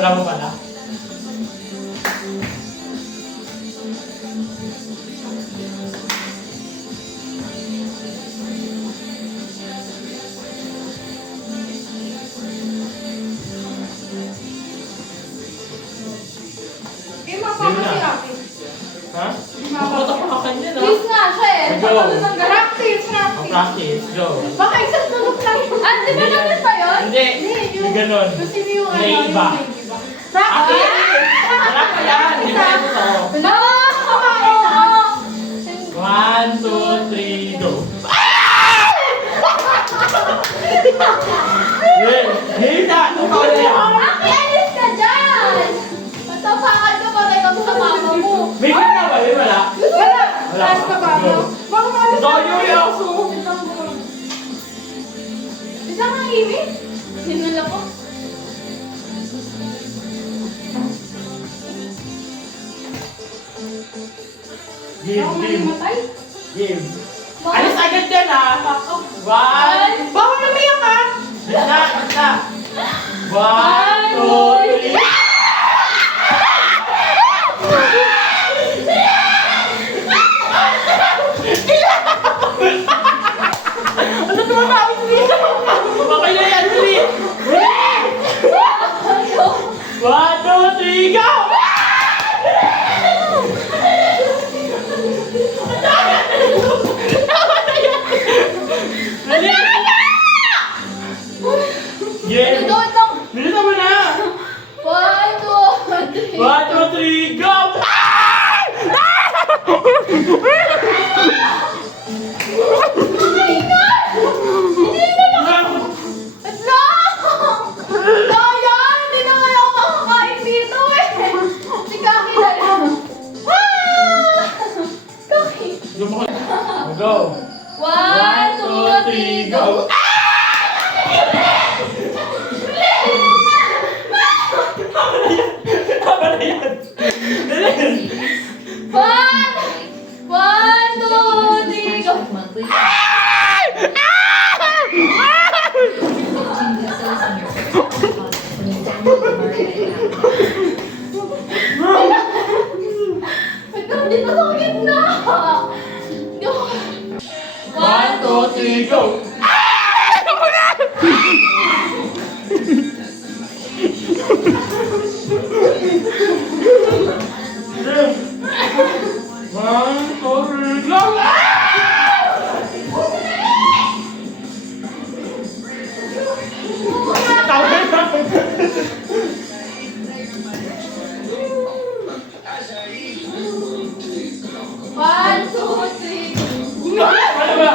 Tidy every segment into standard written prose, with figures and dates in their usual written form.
wala mo pala. Ha? Makoto pa ka kanya, no? Please nga siya eh. Go. Practice, Practice, go. Baka isang tulog lang. Ah, di ba namin pa yun? Hindi. Hindi ganun. Kasi yung ano, May iba. Ate, wala pa yan. Hindi pa ito. No! One, two, three, go. Yun. Yun na. Ikaw na yan. Aki, alis ka dyan! Matapakan ka pa kayo sa mama mo. May kanya ba? May wala? Wala! Wala Taas pa. ka ba? Go. Baka maalis Ito yung yaso. Isang ang ibig? Sinula ko. Game, Ako game. malimatay? Game. Alis agad yan ah. One. Bawal na umiyak ka! Basta. One, two, three. Ano tumatawa dito? Okay na yan, dali. One, two, three, go! Dali! Yeah! Bilisan mo na! 1, 2, 3, go! Go! 1, 2, 3, go! Tama na yan! Dali! 1, 2, 3, go! Monthly. When you download the Market app. Dito sa gitna! 1, 2, 3, go! One, two, three, go! One, two, three. Wala!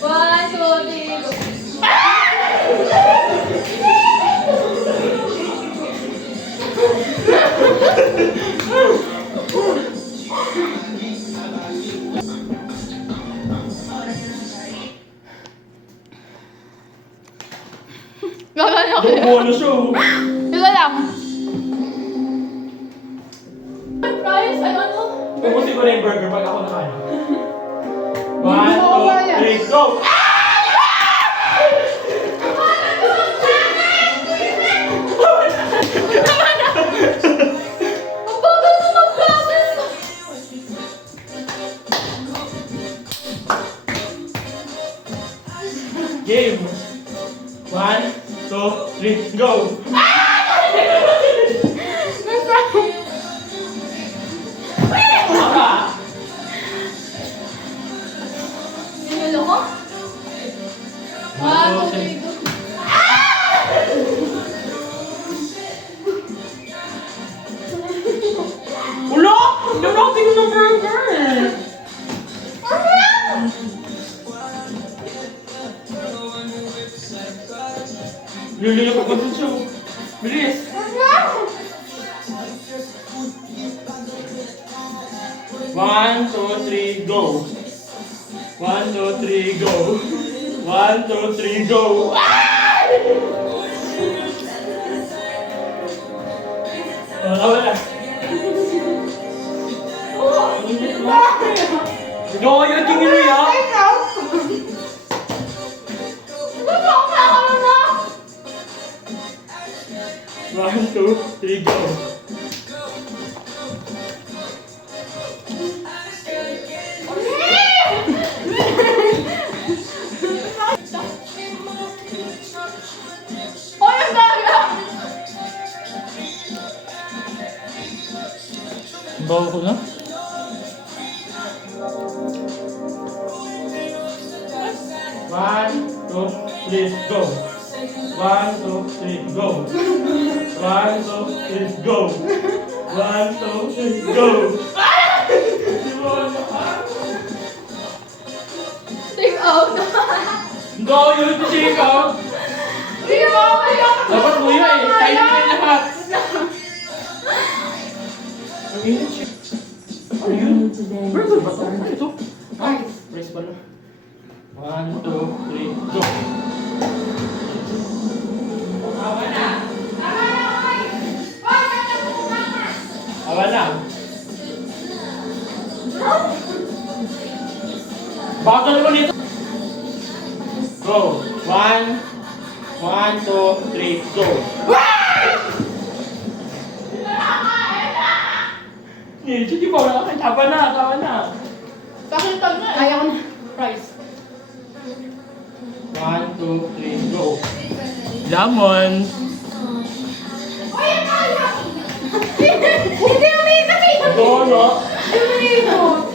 1, 2, 3, go! Gagano ko. Bubuo siya. Isa lang. Fries, ano to? Pupusin ko na yung burger pag ako nakain. 1, 2, 3, go! Ang bagal mo mag-process. Game! 1, 2, 3, go! Ah! Sinulo ko? 1, 2, 3, go! Ulo! Hindi mo nakatingin ng burger! Lili ko pa dun siya. Bilis! 1, 2, 3, go! 1, 2, 3, go! 1, 2, 3, go! Wala. Go, yun tingin mo yan! 1, 2, 3, go! Hoy, ang gaga! Bawa ko na? One, two, three, go! 1, 2, 3, go! 1, 2, 3, go! 1, 2, 3, go! Di mo ano ka? Take out. Go, yun si ikaw! Hindi mo ako kaya. Dapat mo yun eh! Tayo natin lahat! Ang init siya. Ano yun? Burger ba ito? Ano ito? Ay, press pala. 1, 2, 3, go! Awa na! Awa na! Bagal naman ito! Go! 1, 2, 3, go! Eh, sige po, tama na. Kakintag na. Kaya ko na. Price. 1, 2, 3, go! Lemon! Ay, ang kaya! Hindi umiikot eh! Go, no? Umiikot!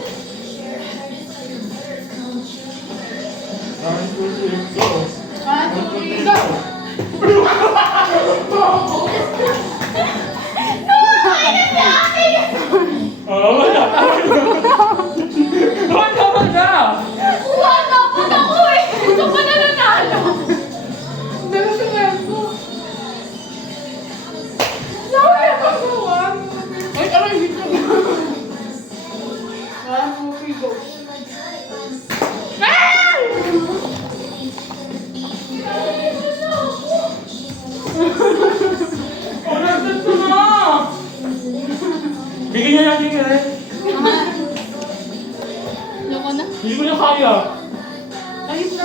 1, 2, 3, go! 1, 2, 3, go! Oh, wala! Tama na! Wala pa ako eh! Gusto ko na nanalo! Pero si Wembo. Sorry, ako one. Ay, aray, hito. 1, 2, 3, go. Oh, nandun ko na! Bigyan niya natin yun eh. Loko na. Hindi ko na kaya. Ayos na.